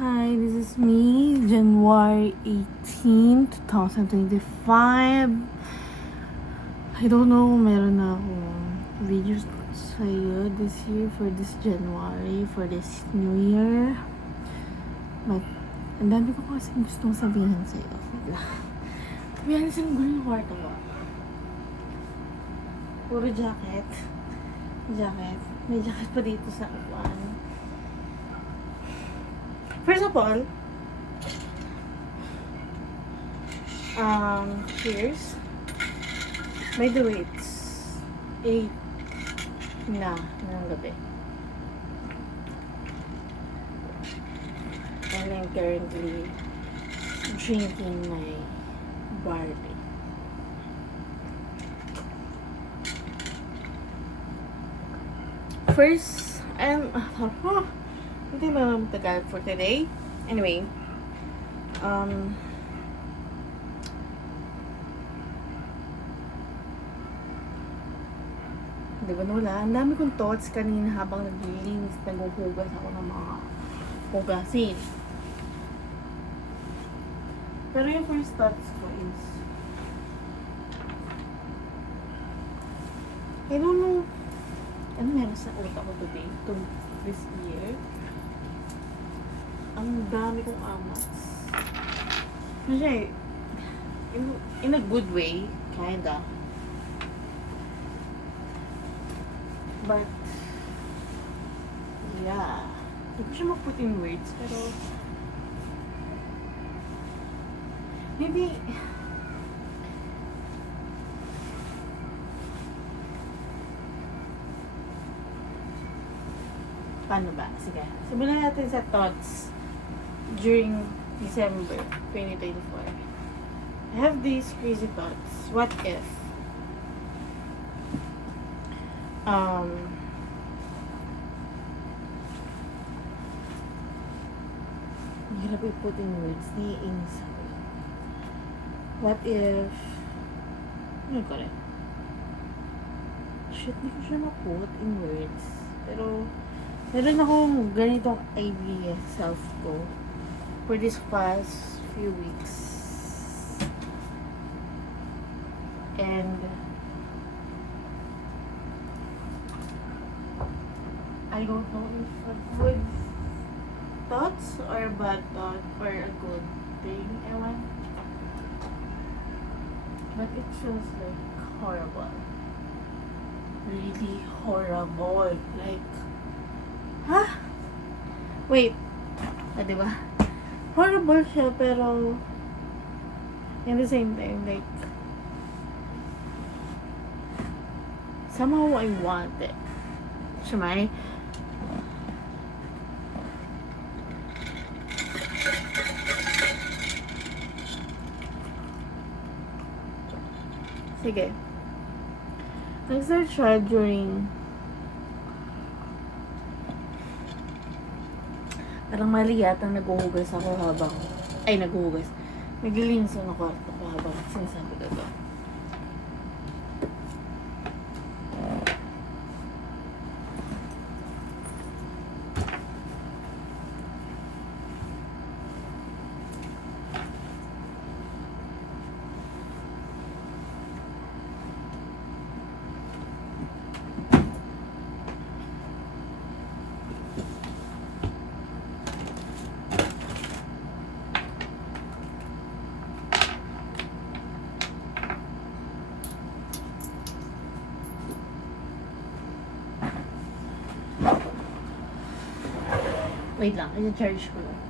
Hi, this is me, January 18, 2025. I don't know kung meron na akong videos sa'yo this year for this January, for this New Year. But, ang dami ko kasi gustong sabihin sa'yo. Sabihan sa gulo ng kwarto mo. Puro jacket. May jacket pa dito sa upuan. First of all, cheers. By the way, it's 8 na ng gabi. And I'm currently drinking my barley. First, hindi ba matagal for today? Anyway, di ba wala? Ang dami kong thoughts kanina habang naglilinis, naghuhugas ako ng mga hugasin. Pero yung first thoughts ko is, I don't know, ano meron sa utak ko today, this year. Ang dami kong amats. Kasi, in a good way, kinda. But, yeah. Hindi ko siya mag-put in words, pero, maybe, paano ba? Sige. Simulan natin sa thoughts during December 2024. I have these crazy thoughts. What if hirap i-put in words, naiinis ako. What if ano ko rin? Shit, di ko siya ma-put in words. Pero meron akong ganitong idea self ko for this past few weeks. And I don't know if a good thoughts or a bad thought or a good thing, ewan. But it feels like horrible. Really horrible. Like, huh? Wait. Diba? Horrible siya, pero in the same time, like, somehow I want it. Sumay? Sige. Nag-start siya during parang mali yata naghuhugas ako habang naglilinis ako ng kwarto ko habang sinasabi ko ito. Wait lang, i-charge ko lang.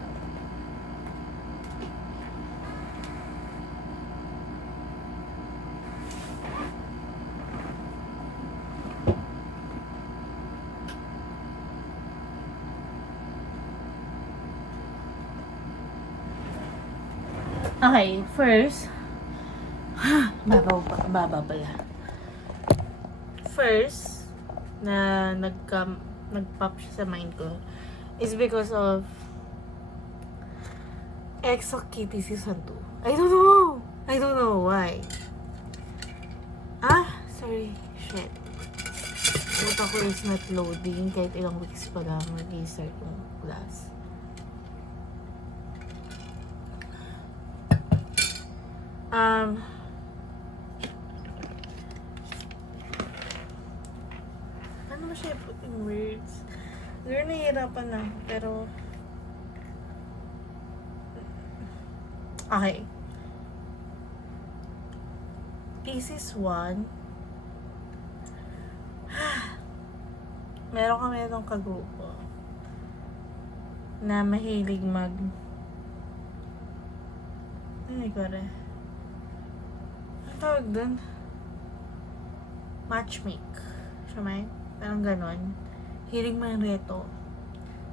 Okay, first, baba pala. First, na nag-pop siya sa mind ko is because of EXO Kitty Season 2. I don't know why. Sorry. Shit. Utak ko is not loading kahit ilang weeks pa lang mag-start yung class. Um, ano ba siya put in words? Siguro nahihirapan na ako, pero okay. Thesis 1. Meron kami itong kagrupo na mahilig ano ko rin? Ang tawag dun? Matchmake. Siya may? Parang ganon. Hilig man reto.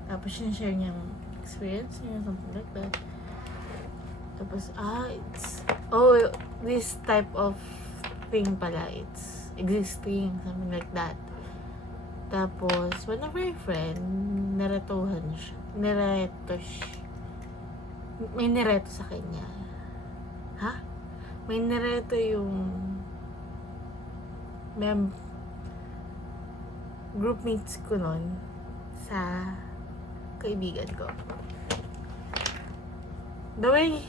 Tapos sinashare niyang experience niya, something like that. Tapos, this type of thing pala, it's existing, something like that. Tapos, one of my friend, naretohan siya. May nireto sa kanya. Ha? May nireto yung groupmates ko nun sa kaibigan ko. The way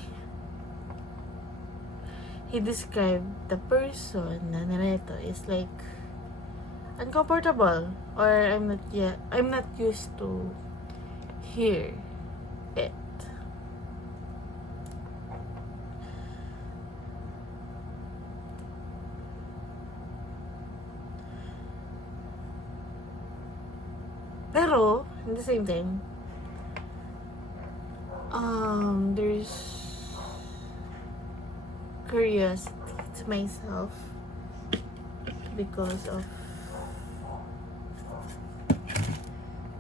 he described the person na nireto is like uncomfortable, or I'm not used to hear it. Pero at the same time, there's curiosity to myself because of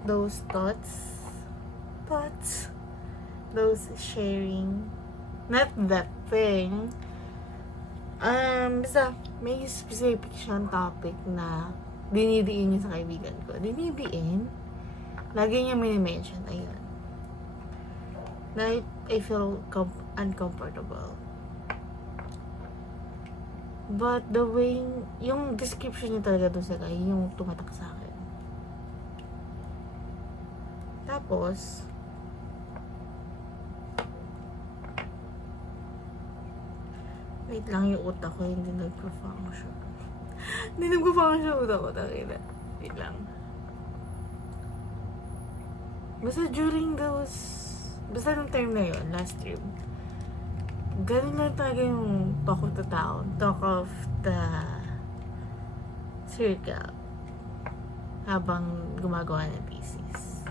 those thoughts, those sharing, not that thing. Basta may specific siyang topic na dinidiin niya sa kaibigan ko. Dinidiin? Lagi niya mini-mention, ayun. Na I feel uncomfortable. But the way, yung description niya talaga doon sa guy, yung tumatak sa akin. Tapos, wait lang, yung utak ko hindi nagpa-function. Hindi nagpa-function yung utak ko, takina. Wait lang. Basta basta nung time na yun, last term, ganun lang talaga yung talk of the town, talk of the circle, habang gumagawa ng thesis.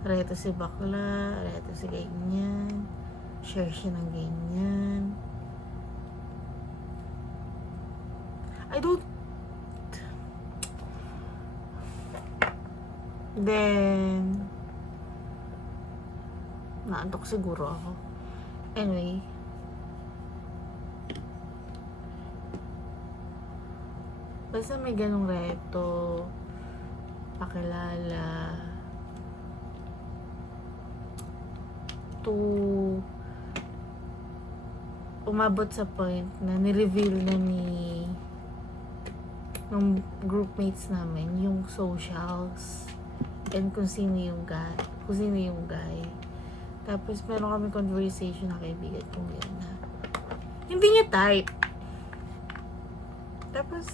Reto si bakla, reto si ganyan, share siya ng ganyan. Then, naantok siguro ako. Anyway, basta may ganong reto, pakilala, to umabot sa point na ni-reveal na ng groupmates namin yung socials and kung sino yung guy. Tapos meron kami conversation na kaibigan kong yun na hindi niya type. Tapos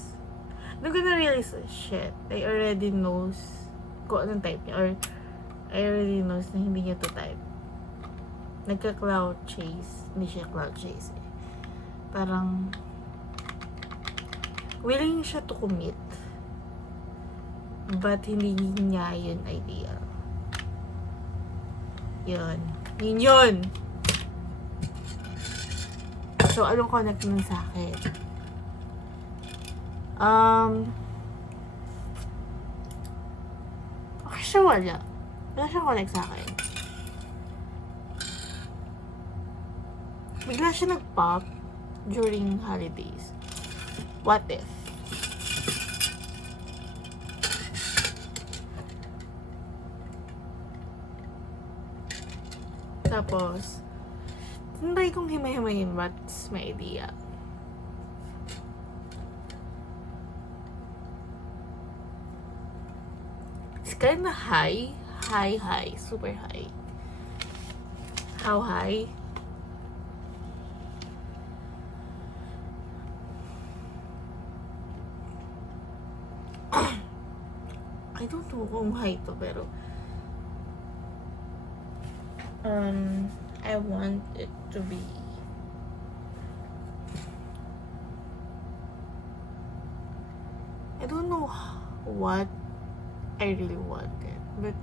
doon ko na-realize, shit, I already knows kung anong type niya, or I already knows na hindi niya to type. Nagka-cloud chase. Hindi siya cloud chase eh. Parang willing siya to commit, but hindi niya yun ideal. Yun. So, anong connect nun sa akin? Okay siya, wala siyang connect sa akin. Bigla siya nag-pop during holidays. What if? Tapos, tinry kong himay-himayin what's my idea. It's kinda high, super high. How high? I don't know kung high to, pero I want it to be I don't know what I really wanted, but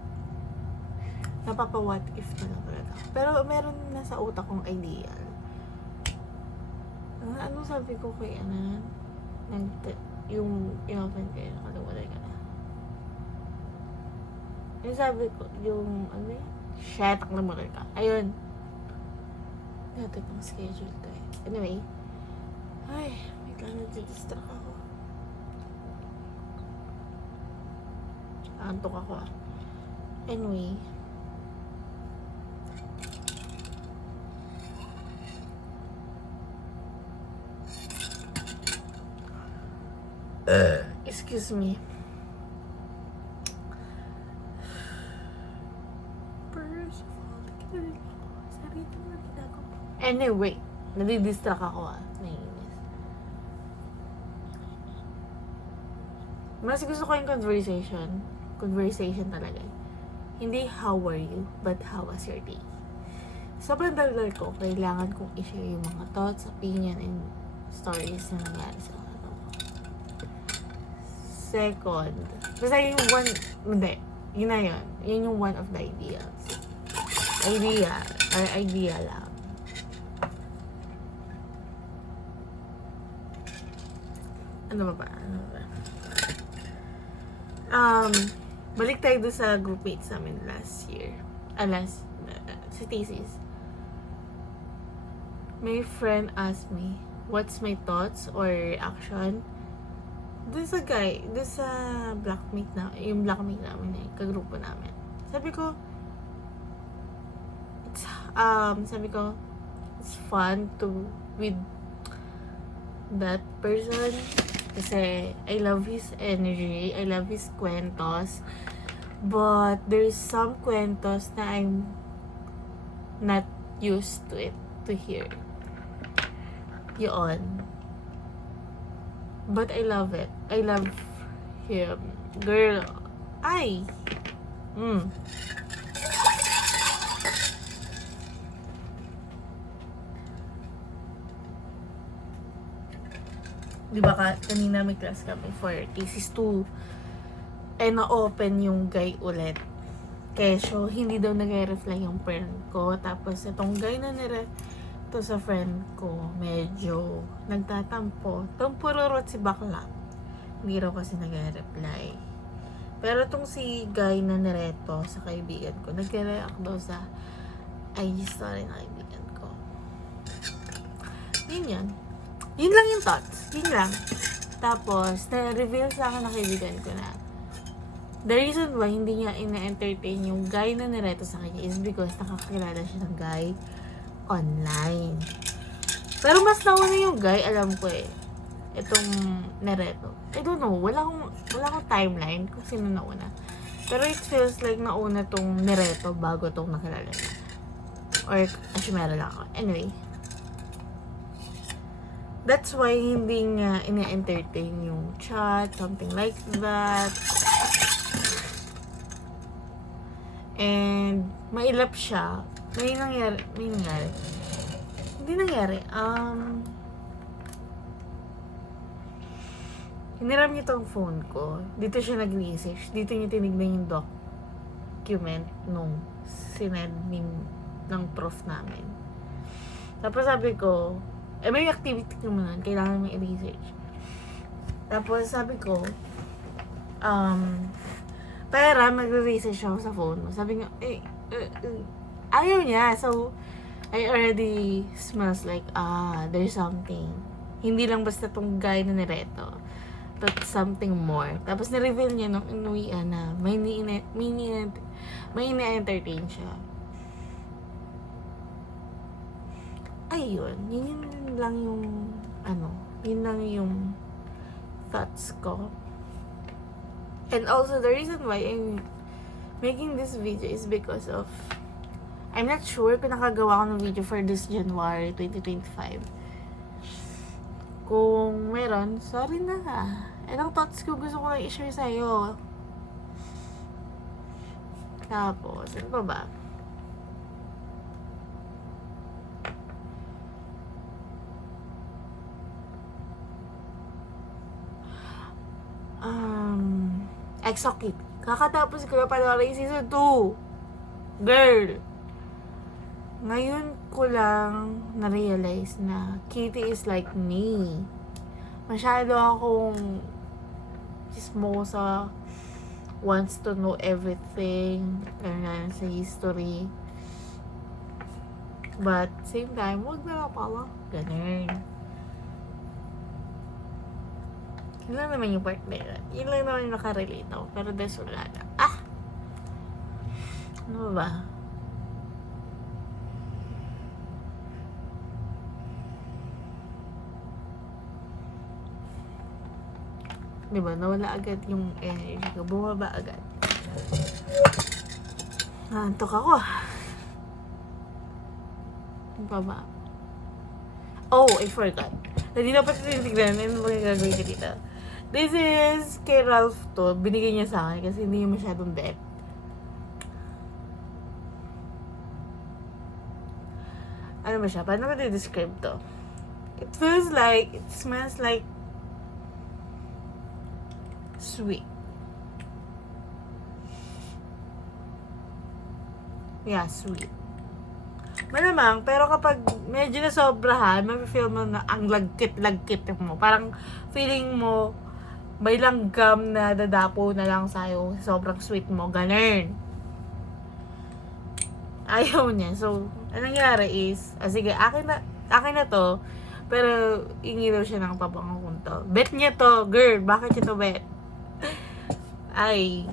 napapa-what if na lang talaga. Pero meron na sa utak kong ideal. Ano sabi ko kay yung in-open kayo, nakalimutan ka na. Yung sabi ko, yung shit, nakalimutan ka. Ayun. Natin pang schedule to eh. Anyway. Ay, may kano distract ako. Antok ako ah. Anyway. Excuse me. First of all, sarili mo na ginagawa. Anyway, nadidistract ako ah. Naiinis. Mas gusto ko yung conversation. Conversation talaga. Hindi how are you, but how was your day. Sobrang daldal ko, kailangan kong i-share yung mga thoughts, opinion, and stories na nangyari sa mga ko. Second, basta yung one, hindi, yun na yun. Yun yung one of the ideals. Idea lang. Ano ba? Balik tayo doon sa group mates namin last year. Sa thesis. My friend asked me, what's my thoughts or reaction? Doon sa guy, doon sa blackmate na, yung blackmate namin eh, kagrupo namin. Sabi ko, it's fun to with that person. Kasi I love his energy, I love his kwentos. But there's some kwentos na I'm not used to it, to hear. Yun. But I love it. I love him. Girl, ay! Diba kanina may class kami for thesis 2 eh na-open yung guy ulit. Kesyo, hindi daw nag-reply yung friend ko. Tapos itong guy na to sa friend ko, medyo nagtatampo. Tampururot si bakla. Hindi raw kasi nag-reply. Pero itong si guy na nireto sa kaibigan ko, nag-react daw sa IG story na kaibigan ko. Yun. Yun lang yung thoughts. Yun lang. Tapos, na-reveal sa akin ng kaibigan ko na the reason why hindi niya ina-entertain yung guy na nireto sa kanya is because nakakilala siya ng guy online. Pero mas nauna yung guy, alam ko eh. Itong nireto. I don't know. Wala akong timeline kung sino nauna. Pero it feels like nauna tong nireto bago tong nakilala niya. Or, asyumera lang ako. Anyway. That's why hindi nga ina-entertain yung chat, something like that. And mailap siya. May nangyari. Hindi nangyari. Hiniram niya tong phone ko. Dito siya nag-research. Dito niya tinignan yung document nung sinend ng prof namin. Tapos sabi ko, may activity naman nun, kailangan may i-research. Tapos sabi ko, para magre-research ako sa phone mo. Sabi nga, ayaw niya. So, I already smells like, there's something. Hindi lang basta tong guy na nireto. But something more. Tapos na-reveal niya nung inuwian na may ina-entertain siya. Ayun, yun lang yung yun lang yung thoughts ko. And also the reason why I'm making this video is because of I'm not sure kung nakagawa ko ng video for this January 2025. Kung meron, sorry na. Anong thoughts ko gusto ko lang i-share sa'yo. Tapos, ano pa ba? Exokit. Kakatapos ko na panoorin season 2. Girl! Ngayon ko lang na-realize na Kitty is like me. Masyado akong chismosa, wants to know everything, ganyan sa history. But, same time, wag na pala. Ganun. Yun lang naman yung part na yun. Yun lang naman yung nakarelate ako. Pero des wala na. Ano ba? Diba? Nawala agad yung energy ko. Bumaba agad. Naantok ako. Ano pa ba? Oh, I forgot. Hindi na pati tinitignan. Ano ba yung gagawin ko dito? This is kay Ralph to. Binigay niya sa akin kasi hindi niya masyadong bet. Ano ba siya? Paano ba i-describe to? It feels like, it smells like sweet. Yeah, sweet. Malamang, pero kapag medyo na sobrahan, mafe-feel mo na ang lagkit-lagkit mo. Parang feeling mo, may langgam na dadapo na lang sa'yo. Sobrang sweet mo. Ganun. Ayaw niya. So, anong nangyari is, sige, akin na to. Pero, ingi daw siya ng papangakong to. Bet niya to. Girl, bakit niya to bet? Ay.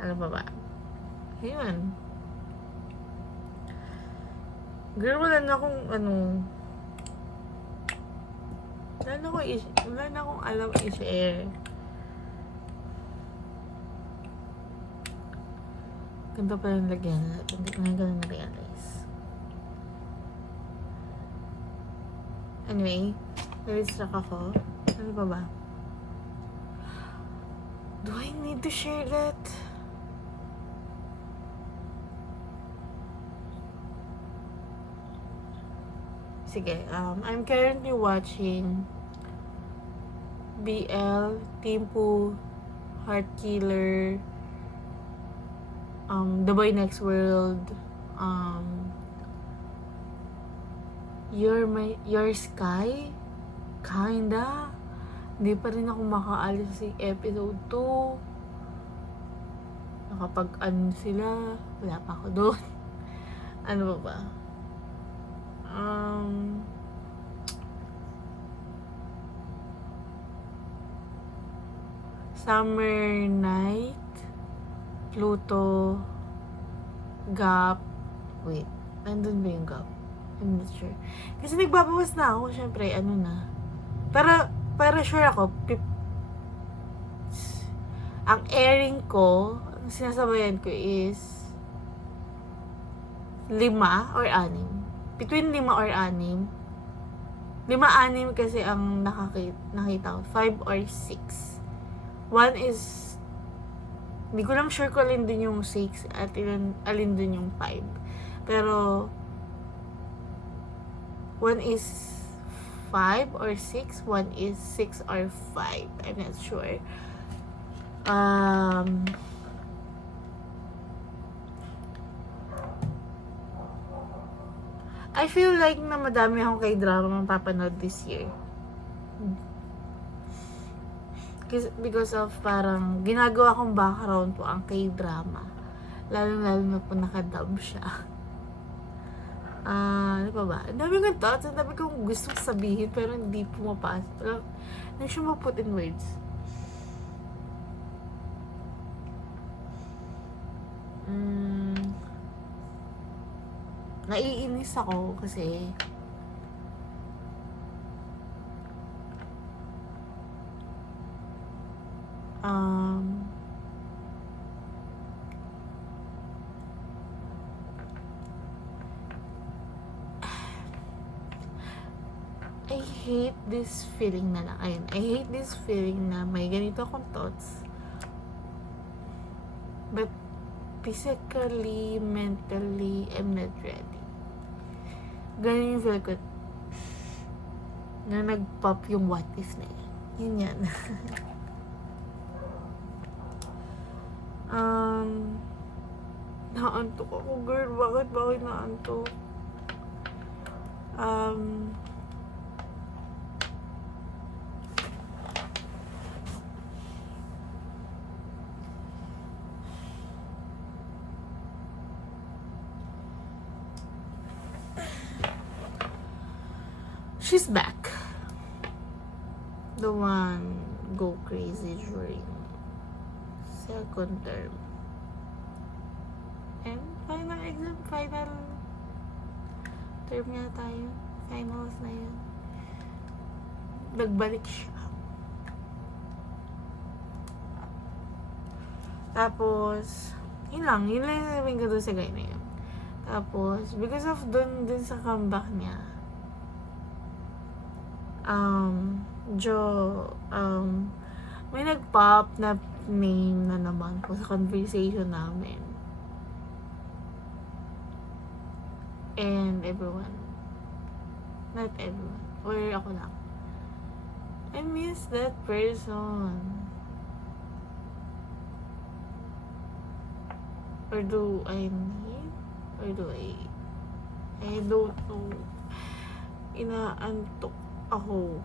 Ano ba? Ayun. Girl, wala na akong wala na akong alam i-share. Ganda pa yung lagyan. Hindi ko na na-realize. Anyway, na-distract ako. Ano pa ba? Do I need to share that? Sige, I'm currently watching BL, Timpu, Heartkiller, The Boy Next World, Your Sky, kinda. Hindi pa rin ako makaalis sa episode 2. Nakapag-ano sila, wala pa ako doon. Ano ba? Summer Night, Pluto, Gap. Wait, nandun ba yung Gap? I'm not sure. Kasi nagbabawas na ako, syempre, ano na. Pero sure ako, ang airing ko, ang sinasabayan ko is 5 or 6. Between 5 or 6. 5-6 kasi ang nakita ko. 5 or 6. 1 is, hindi ko lang sure kung alin dun yung 6 at alin dun yung 5. Pero, 1 is 5 or 6. 1 is 6 or 5. I'm not sure. I feel like na madami akong K-drama mapapanood this year. Because of parang ginagawa kong background po ang K-drama. Lalo na po nakadub siya. Ano pa ba? Ang dami kong thoughts, ang dami kong gustong sabihin pero hindi pumapasok. Hindi siya ma-put in words. Naiinis ako kasi I hate this feeling na lang. Ayun, I hate this feeling na may ganito akong thoughts. But physically, mentally, I'm not ready. Ganun yung feel ko na nag-pop yung what if na yun. Yun yan. Naantok ako, girl. Bakit naantok? She's back. The one go crazy during second term. And final exam, final term nga tayo. Finals na yun. Nagbalik siya. Tapos, yun lang yung sabihin ko doon sa guy na yun. Tapos, because of dun sa comeback niya, may nag-pop na name na naman po sa conversation namin. And everyone, not everyone, or ako lang, I miss that person. Or do I need? Or do I don't know. Inaantok ako.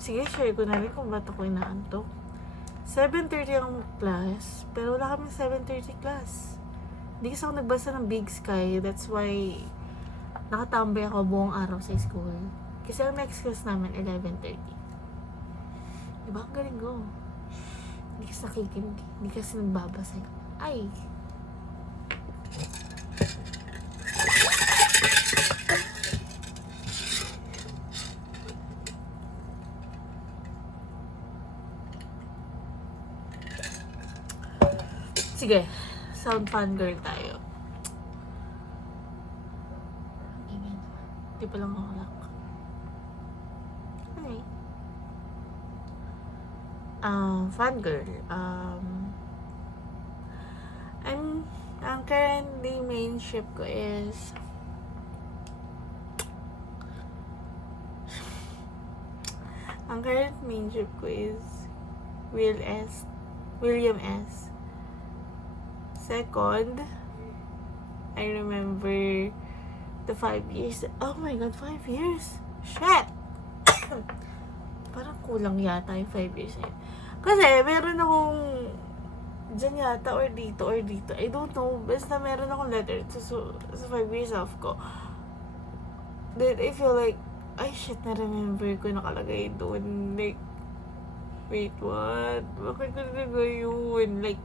Sige, share ko na rin kung ba't ako inaantok. 7:30 ang class, pero wala kami 7:30 class. Hindi kasi ako nagbasa ng Big Sky. That's why nakatambay ako buong araw sa school. Kasi ang next class namin, 11:30. Diba? Ang galing ko. Hindi kasi nakikinig. Hindi kasi nagbabasa. Ay! Sige, sound fan girl tayo. Hindi pa lang ako lock. Okay. Fan girl. Ang currently main ship ko is William S. Second, I remember the 5 years. Oh my God, 5 years? Shit! Parang kulang yata yung 5 years na yun. Kasi meron akong dyan yata or dito. I don't know. Basta meron akong letter sa 5 years off ko. Then I feel like, ay shit, na-remember ko nakalagay doon. Like, wait, what? Bakit ko nalagay yun? Like,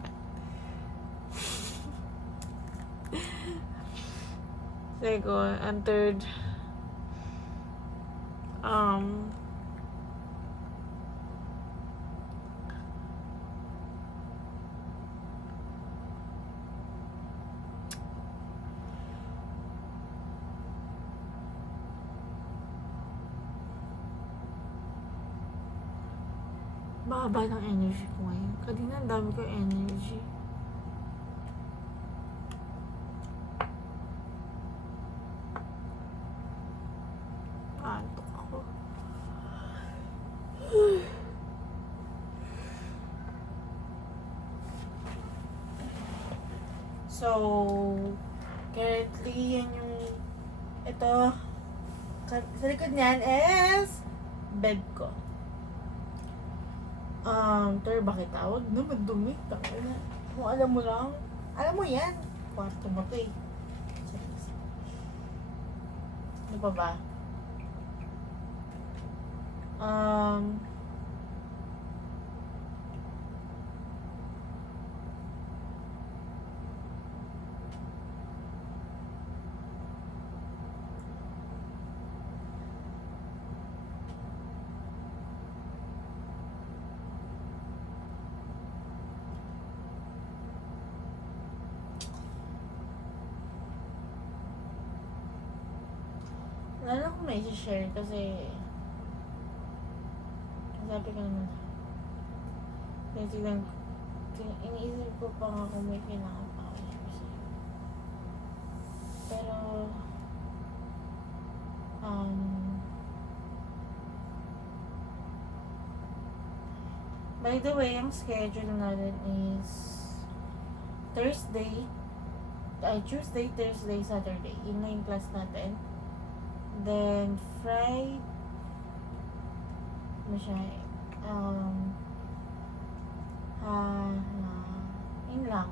second and third, baba ng energy ko ngayon. Kanina ang dami ko energy. Antok ako. So, currently, yan yung ito. Sa likod niyan is bed ko. Bakit tawag? No, madumi. Kung alam mo lang, alam mo yan. Kwarto mo to eh. Ano pa ba? Wala na akong may share kasi sabi ko naman iniisip ko pa nga kung may kailangan pa ako share sa'yo. Pero, by the way, ang schedule natin is Tuesday, Thursday, Saturday. Yun na yung class natin. Then, Friday, ano siya, yun lang.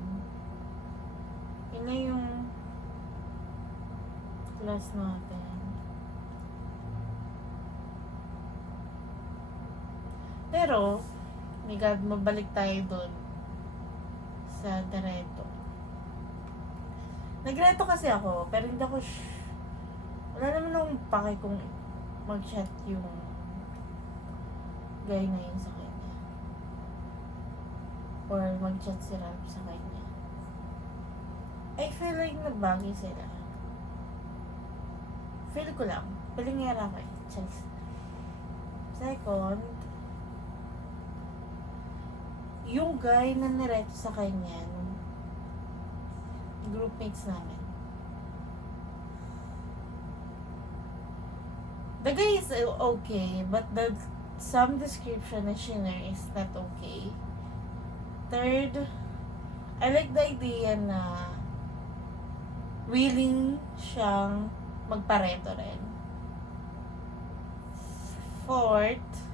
Yun na yung class natin. Pero, my God, mabalik tayo dun sa Direto. Nagreto kasi ako, pero hindi ako wala naman akong pake kung mag-chat yung guy na yun sa kanya. Or mag-chat si Ralph sa kanya. I feel like nagbagay sila. Feel ko lang. Palingera ko eh. Second, yung guy na nireto sa kanya, nung groupmates namin. The guy is okay, but some description na shinare is not okay. Third, I like the idea na willing siyang magpareto rin. Fourth,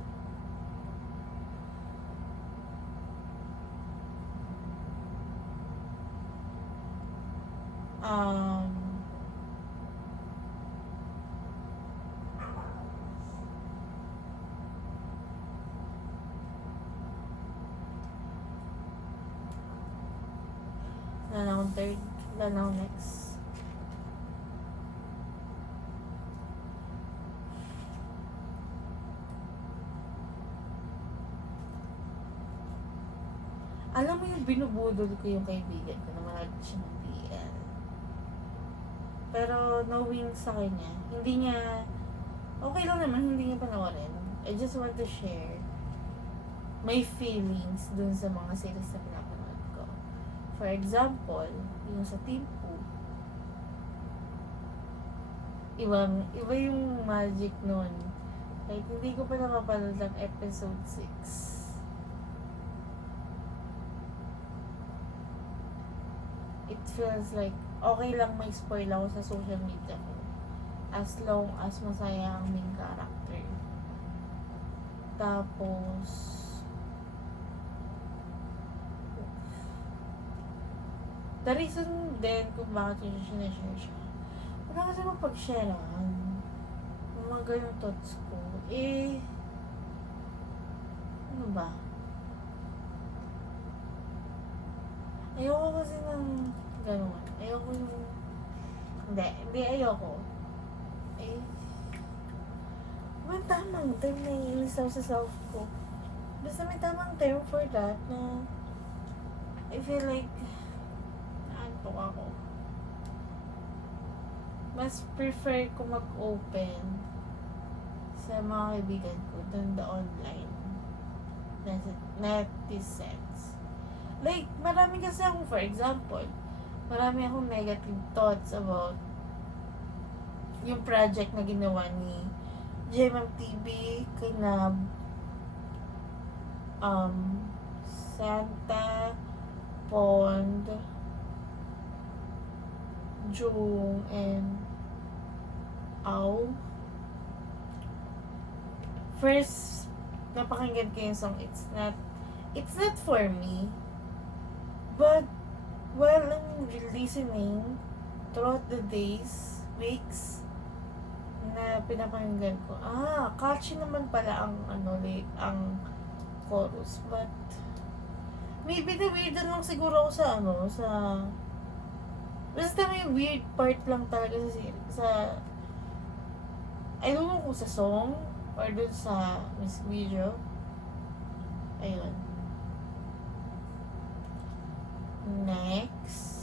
wala na akong next. Alam mo yung binubudol ko yung kaibigan ko na manood siya ng BL. Pero knowing sa kanya, hindi niya, okay lang naman, hindi niya panoorin. I just want to share my feelings dun sa mga series na pinapanood ko. For example, yung sa Team Poo, iba yung magic nun. Like, hindi ko pa napapanood ng episode 6. It feels like okay lang may spoil ako sa social media ko as long as masaya ang main character. Tapos the reason din kung bakit yung sinashare siya, wala kasi mapag-sharean yung mga ganyung thoughts ko. Ano ba? Ayoko kasi ng gano'n. Ayoko yung hindi ayoko. May tamang term na iinis ako sa self ko. Basta may tamang term for that na I feel like naantok ako. Mas prefer ko mag-open sa mga kaibigan ko than the online netizens. Like, marami kasi akong, for example, marami akong negative thoughts about yung project na ginawa ni GMMTV kay Nab, Santa, Pond, Jung, and Au. First, napakinggan ko yung song, it's not for me. But, while I'm listening throughout the days, weeks, na pinapakinggan ko, catchy naman pala ang ang chorus. But, maybe na-weird lang siguro ako sa basta may weird part lang talaga sa I don't know kung sa song or dun sa music video. Ayun. Next.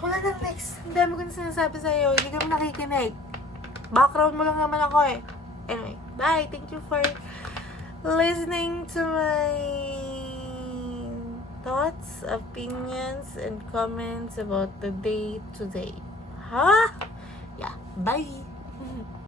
Wala nang next. Ang dami ko na sinasabi sa'yo. Hindi ka mo nakikinig. Background mo lang naman ako eh. Anyway, bye. Thank you for listening to my thoughts, opinions, and comments about the day today. Huh? Yeah, bye.